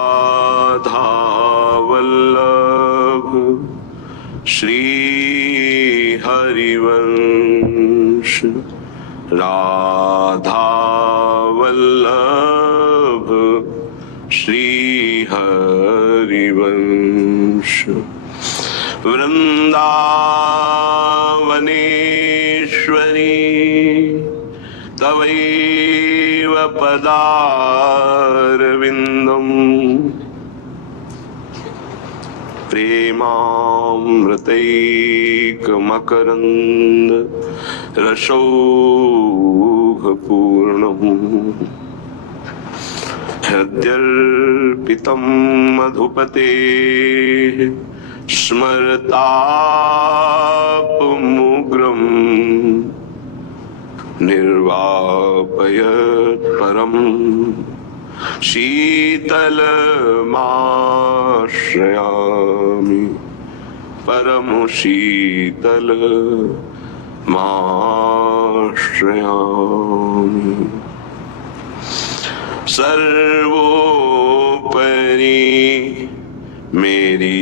राधा वल्लभ श्री हरिवंश, राधा वल्लभ श्री हरिवंश। वृंदावनेश्वरी तवैव पदारविन्दम् प्रेमामृतैकमकरन्द रसौघपूर्णम्। हृद्यर्पितं मधुपतेः स्मरतापमुग्रम् निर्वापयत् परम् शीतलमाश्रयामि, परम शीतलमाश्रयामि। सर्वोपरि मेरी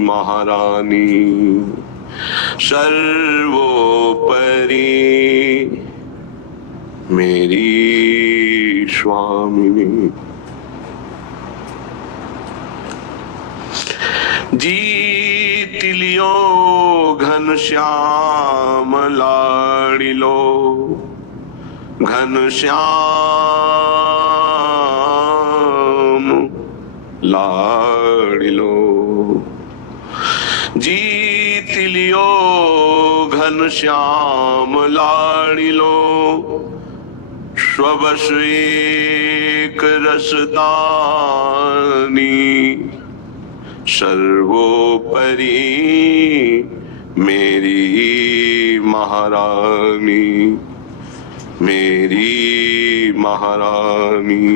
महारानी, सर्वोपरि मेरी स्वामिनी। जीत लियो घनश्याम लाडिलो, घनश्याम लाडिलो। जीत लियो घनश्याम लाडिलो, स्वबस एक रसदानी। सर्वोपरि मेरी महारानी, मेरी महारानी।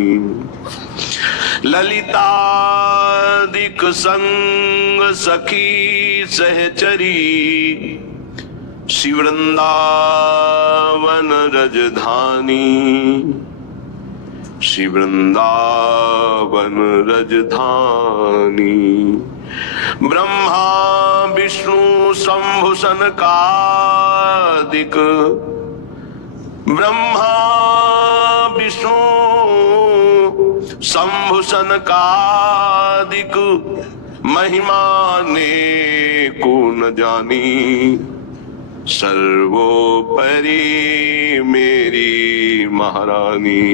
ललितादिक संग सखी सहचरी, श्री वृंदावन रजधानी, श्री वृंदावन रजधानी। ब्रह्मा विष्णु शंभु सनकादिक, ब्रह्मा विष्णु शंभु सनकादिक, महिमा ने को न जानी। सर्वोपरि मेरी महारानी।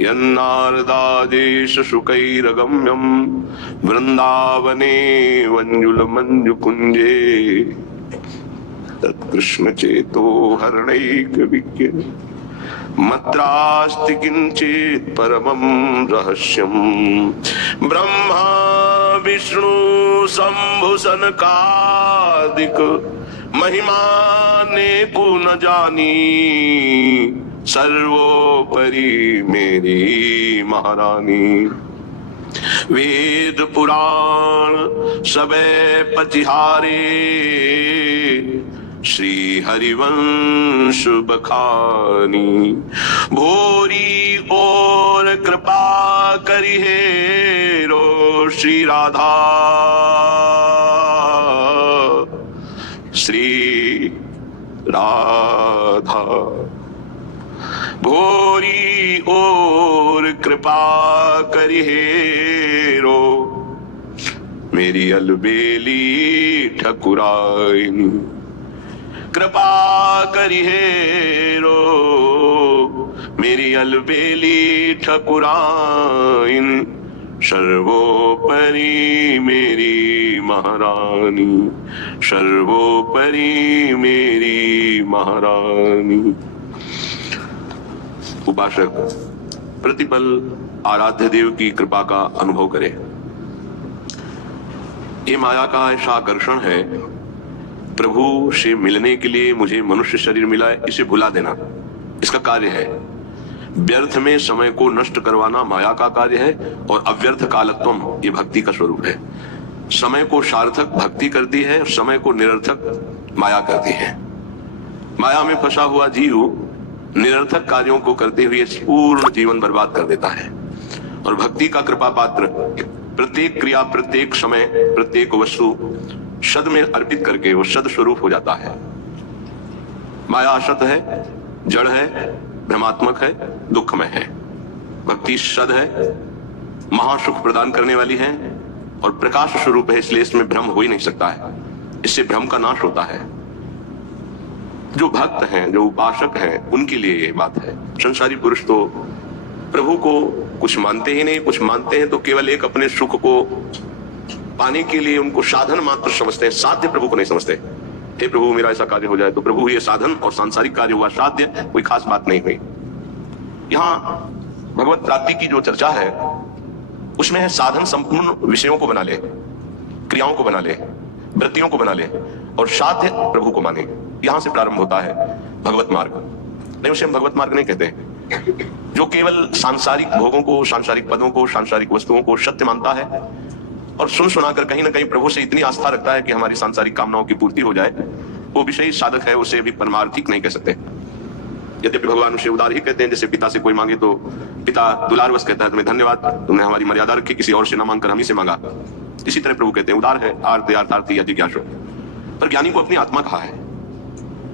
यन्नारदादेश शुकैरगम्यं वृंदावने वञ्जुलमञ्जुकुञ्जे, तत्कृष्ण चेतो हरणैक विज्ञ मत्रास्ति किंचित् परमं रहस्यम्। ब्रह्मा विष्णु शंभु सनकादिक, महिमा ने को न जानी। सर्वोपरि मेरी महारानी। वेद पुराण सबे पतिहारे, श्री हरिवंश बखानी। भोरी और कृपा करी है रो श्री राधा, श्री राधा। भोरी और कृपा करी हेरो, मेरी अलबेली ठकुराइन। कृपा करी हेरो, मेरी अलबेली ठकुराइन। सर्वोपरि मेरी महारानी, सर्वोपरि मेरी महारानी। उपासक प्रतिपल आराध्य देव की कृपा का अनुभव करे। ये माया का ऐसा आकर्षण है, प्रभु से मिलने के लिए मुझे मनुष्य शरीर मिला है, इसे भुला देना इसका कार्य है। व्यर्थ में समय को नष्ट करवाना माया का कार्य है, और अव्यर्थ कालत्वम ये भक्ति का स्वरूप है। समय को सार्थक भक्ति करती है, समय को निरर्थक माया करती है। माया में फंसा हुआ जीव निरर्थक कार्यों को करते हुए पूर्ण जीवन बर्बाद कर देता है, और भक्ति का कृपा पात्र प्रत्येक क्रिया, प्रत्येक समय, प्रत्येक वस्तु शद में अर्पित करके वो शद स्वरूप हो जाता है। माया असत है, जड़ है, भ्रमात्मक है, दुखमय है। भक्ति शद है, महासुख प्रदान करने वाली है और प्रकाश स्वरूप है, इसलिए इसमें भ्रम हो ही नहीं सकता है। इससे भ्रम का नाश होता है। जो भक्त हैं, जो उपासक हैं, उनके लिए ये बात है। संसारी पुरुष तो प्रभु को कुछ मानते ही नहीं, कुछ मानते हैं तो केवल एक अपने सुख को पाने के लिए उनको साधन मात्र समझते हैं, साध्य प्रभु को नहीं समझते। हे प्रभु मेरा ऐसा कार्य हो जाए, तो प्रभु ये साधन और सांसारिक कार्य हुआ साध्य, कोई खास बात नहीं हुई। यहाँ भगवत प्राप्ति की जो चर्चा है उसमें है साधन संपूर्ण विषयों को बना ले, क्रियाओं को बना ले, वृत्तियों को बना ले और साध्य प्रभु को माने। यहां से प्रारंभ होता है भगवत मार्ग। नहीं, उसे हम भगवत मार्ग नहीं कहते। जो केवल सांसारिक भोगों को, सांसारिक पदों को, सांसारिक वस्तुओं को सत्य मानता है और सुन सुनाकर कहीं ना कहीं प्रभु से इतनी आस्था रखता है कि हमारी सांसारिक कामनाओं की पूर्ति हो जाए, वो विषयी साधक है, उसे भी परमार्थिक नहीं कह सकते। यद्यपि भगवान उसे उदार ही कहते हैं। जैसे पिता से कोई मांगे तो पिता दुलारवश कहता है तुम्हें धन्यवाद, तुमने हमारी मर्यादा रखी, किसी और से ना मांगकर हम ही से मांगा। इसी तरह प्रभु कहते हैं उदार है, आर्त अर्थार्थी या जिज्ञासु। पर ज्ञानी को अपनी आत्मा कहा है।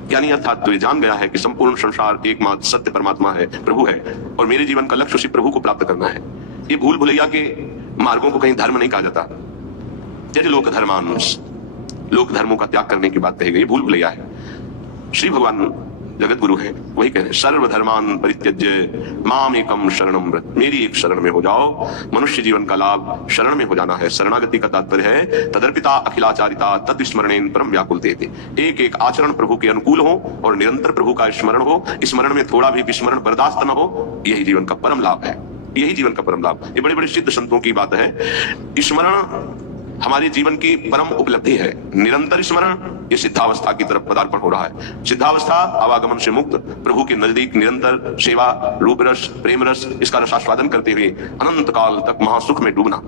ज्ञानी अर्थात तो ये जान गया है कि संपूर्ण संसार एकमात्र सत्य परमात्मा है, प्रभु है, और मेरे जीवन का लक्ष्य उसी प्रभु को प्राप्त करना है। ये भूल भुलैया के मार्गों को कहीं धर्म नहीं कहा जाता। जैसे लोक धर्मांश, लोक धर्मों का त्याग करने की बात कही गई, भूल भुलैया है। श्री भगवान जगत गुरु है, वही कह रहे हैं सर्वधर्मान परित्यज्य माम एकम शरणम व्रत। मेरी एक शरण में हो जाओ। मनुष्य जीवन का लाभ शरण में हो जाना है। शरणागति का तात्पर्य है तदर्पिता अखिलाचारिता तद स्मरणेन परम व्याकुल देते। एक एक आचरण प्रभु के अनुकूल हो और निरंतर प्रभु का स्मरण हो। स्मरण में थोड़ा भी विस्मरण बर्दाश्त न हो, यही जीवन का परम लाभ है। यही जीवन का परम लाभ। ये बड़े बड़े सिद्ध संतों की बात है। स्मरण हमारे जीवन की परम उपलब्धि है। निरंतर स्मरण, ये सिद्धावस्था की तरफ पदार्पण हो रहा है। सिद्धावस्था आवागमन से मुक्त, प्रभु के नजदीक निरंतर सेवा, रूप रस, प्रेम रस, इसका रसास्वादन करते हुए अनंत काल तक महासुख में डूबना।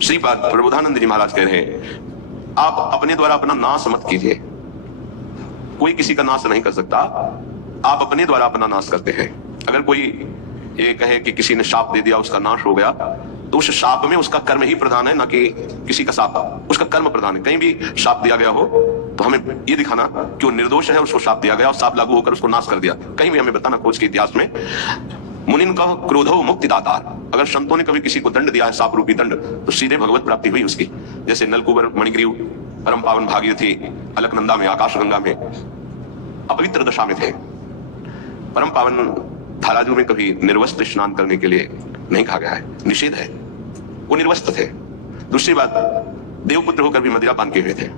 श्रीपाद प्रबोधानंद जी महाराज कह रहे हैं आप अपने द्वारा अपना नाश मत कीजिए। कोई किसी का नाश नहीं कर सकता, आप अपने द्वारा अपना नाश करते हैं। अगर कोई ये कहे कि किसी ने शाप दे दिया, उसका नाश हो गया, तो उस शाप में उसका कर्म ही प्रधान है, ना कि किसी का शाप। उसका कर्म प्रधान है। कहीं भी शाप दिया गया हो तो हमें ये दिखाना कि वो निर्दोष है, उसको शाप दिया गया और शाप लागू होकर उसको नाश कर दिया। कहीं भी हमें बताना खोज के इतिहास में। मुनिन का क्रोधो मुक्ति दातार। अगर संतों ने कभी किसी को दंड दिया है, शाप रूपी दंड, तो सीधे भगवत प्राप्ति हुई उसकी। जैसे नलकुबर मणिग्रीव परम पावन भागीरथी अलकनंदा में, आकाशगंगा में अपवित्र दशा में थे। परम पावन धाराजू में कभी निर्वस्त्र स्नान करने के लिए नहीं कहा गया है, निषेध है। वो निर्वस्त्र थे। दूसरी बात, देवपुत्र होकर भी मदिरा पान किए हुए थे।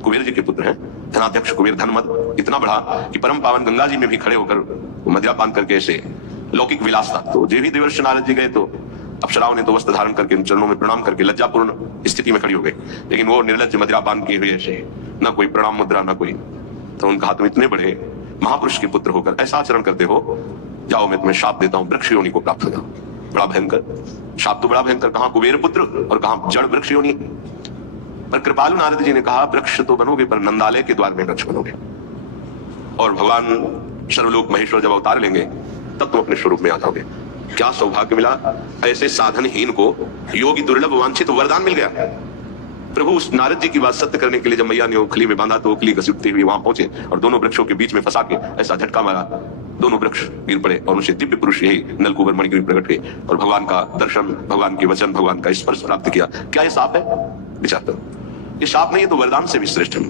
कुबेर जी के पुत्र हैं, धनाध्यक्ष कुबेर। धनमद इतना बड़ा कि परम पावन गंगा जी में भी खड़े होकर मदिरा पान करके ऐसे लौकिक विलास था। तो जो भी देवर्षि नारद जी गए तो अप्सराओं ने तो वस्त्र धारण करके उन चरणों में प्रणाम करके लज्जापूर्ण स्थिति में खड़ी हो गई। लेकिन वो निर्लज्ज मदिरा पान किए हुए ऐसे, ना कोई प्रणाम मुद्रा, ना कोई। तो उनका हाथ में इतने बड़े महापुरुष के पुत्र होकर ऐसा आचरण करते हो, जाओ मैं तुम्हें शाप देता हूं, वृक्ष योनि को प्राप्त हो जाओ। बड़ा भयंकर शाप, तो बड़ा भयंकर। कहां कुबेर पुत्र और कहां जड़ वृक्ष योनि। पर कृपालु नारद जी ने कहा वृक्ष तो बनोगे, पर नंदालय के द्वार में वृक्ष बनोगे। और भगवान सर्वलोक महेश्वर जब अवतार लेंगे तब तुम अपने स्वरूप में आ जाओगे। क्या सौभाग्य मिला! ऐसे साधनहीन को योगी दुर्लभ वांछित वरदान मिल गया। प्रभु उस नारद जी की बात सत्य करने के लिए जब मैया ने ओखली में बांधा तो ओखली घसीटते हुए वहां पहुंचे और दोनों वृक्षों के बीच में फंसा के ऐसा झटका मारा, दोनों वृक्ष गिर पड़े और उनसे दिव्य पुरुष यही नलकुबर मणिग्रीव प्रकट हुए और भगवान का दर्शन, भगवान के वचन, भगवान का स्पर्श प्राप्त किया। क्या ये शाप है? विचार करो। ये शाप नहीं है तो वरदान से भी श्रेष्ठ है।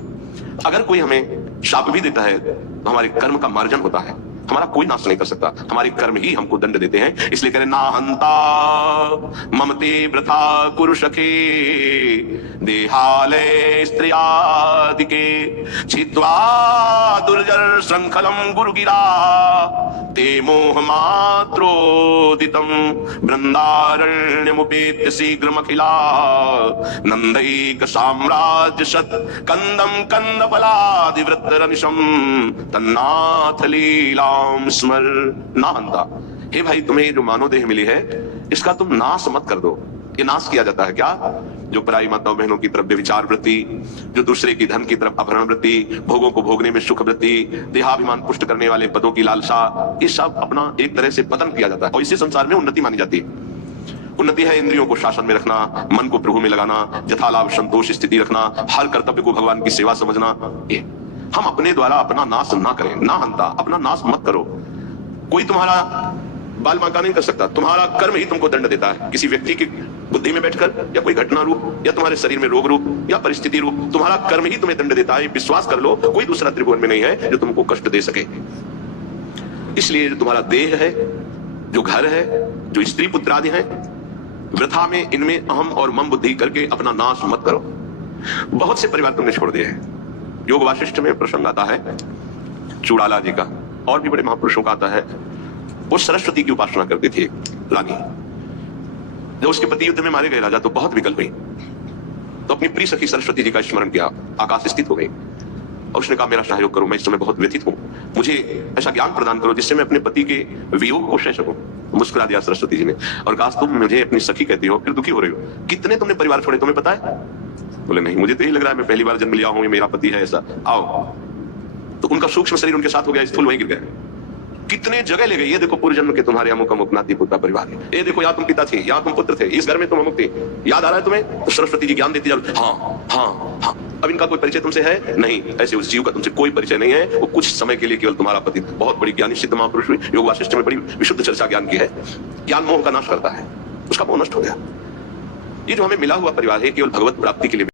अगर कोई हमें शाप भी देता है तो हमारे कर्म का मार्जन होता है। हमारा कोई नाश नहीं कर सकता, हमारे कर्म ही हमको दंड देते हैं। इसलिए करें ना हंता ममते व्रथा कुरु सखे देहालय स्त्रियादिके छित्वा दुर्जर श्रृंखलम गुरुगिरा ते मोह मात्रोदितम वृंदारण्यमुपेत्य शीघ्रमखिला नंदैक साम्राज्य शत कंदम कंद फलादिवृत्तरनिशम तन्नाथ लीला स्मर ना हंता। हे भाई, तुम्हें जो मानव देह मिली है इसका तुम नाश मत कर दो। ये नाश किया जाता है क्या? जो पराई माताओं बहनों की तरफ विचार वृत्ति, जो दूसरे की धन की तरफ अपहरण वृत्ति, भोगों को भोगने में सुख वृत्ति, देहाभिमान पुष्ट करने वाले पदों की लालसा, ये सब अपना एक तरह से पतन किया जाता है और इसी संसार में उन्नति मानी जाती है। उन्नति है इंद्रियों को शासन में रखना, मन को प्रभु में लगाना, यथालाभ संतोष स्थिति रखना, हर कर्तव्य को भगवान की सेवा समझना। ये हम अपने द्वारा अपना नाश ना करें, ना हंता, अपना नाश मत करो। कोई तुम्हारा बाल बांका नहीं कर सकता, तुम्हारा कर्म ही तुमको दंड देता है। किसी व्यक्ति की बुद्धि में बैठकर या कोई घटना रूप या तुम्हारे शरीर में रोग रूप या परिस्थिति रूप, तुम्हारा कर्म ही तुम्हें दंड देता है। विश्वास कर लो, कोई दूसरा त्रिभुवन में नहीं है जो तुमको कष्ट दे सके। इसलिए जो तुम्हारा देह है, जो घर है, जो स्त्री पुत्र आदि है, वृथा में इनमें अहम और मम बुद्धि करके अपना नाश मत करो। बहुत से परिवार तुमने छोड़ दिए हैं। योग वाशिष्ठ में प्रसंग आता है चूड़ाला जी का, और भी बड़े महापुरुषों का आता है। वो सरस्वती की उपासना करती थी रानी। जब उसके पति युद्ध में मारे गए राजा, तो बहुत विकल हुई, तो अपनी प्रिय सखी सरस्वती जी का स्मरण किया, आकाश स्थित हो गई और उसने कहा मेरा सहयोग करो, मैं इस समय बहुत व्यथित हूं, मुझे ऐसा ज्ञान प्रदान करो जिससे मैं अपने पति के वियोग को सह सकूं। मुस्कुरा दिया सरस्वती जी ने और कहा तुम मुझे अपनी सखी कहती हो, फिर दुखी हो रही हो, कितने तुमने परिवार छोड़े, तुम्हें पता है? बोले नहीं, मुझे तो यही लग रहा है मैं पहली बार जन्म लिया हूं, ये मेरा पति है ऐसा। आओ, तो उनका सूक्ष्म शरीर उनके साथ हो गया, स्थूल वहीं गिर गया। कितने जगह ले गए, ये देखो पूर्व जन्म के तुम्हारे अमुक अमुक नाती पुता परिवार, ये देखो यहाँ तुम पिता थे, यहाँ तुम पुत्र थे, इस घर में तुम अमुक थे, याद आ रहा है तुम्हें? तो सरस्वती जी ज्ञान देती जाओ, हाँ हाँ हाँ। अब इनका कोई परिचय तुमसे है नहीं, ऐसे उस जीव का तुमसे कोई परिचय नहीं है, वो कुछ समय के लिए केवल तुम्हारा पति। बहुत बड़ी ज्ञानी सिद्ध महापुरुष हुई, योग वाशिष्ठ में बड़ी विशुद्ध चर्चा ज्ञान की है। ज्ञान मोह का नाश करता है, उसका मोह नष्ट हो गया। ये जो हमें मिला हुआ परिवार है केवल भगवत प्राप्ति के लिए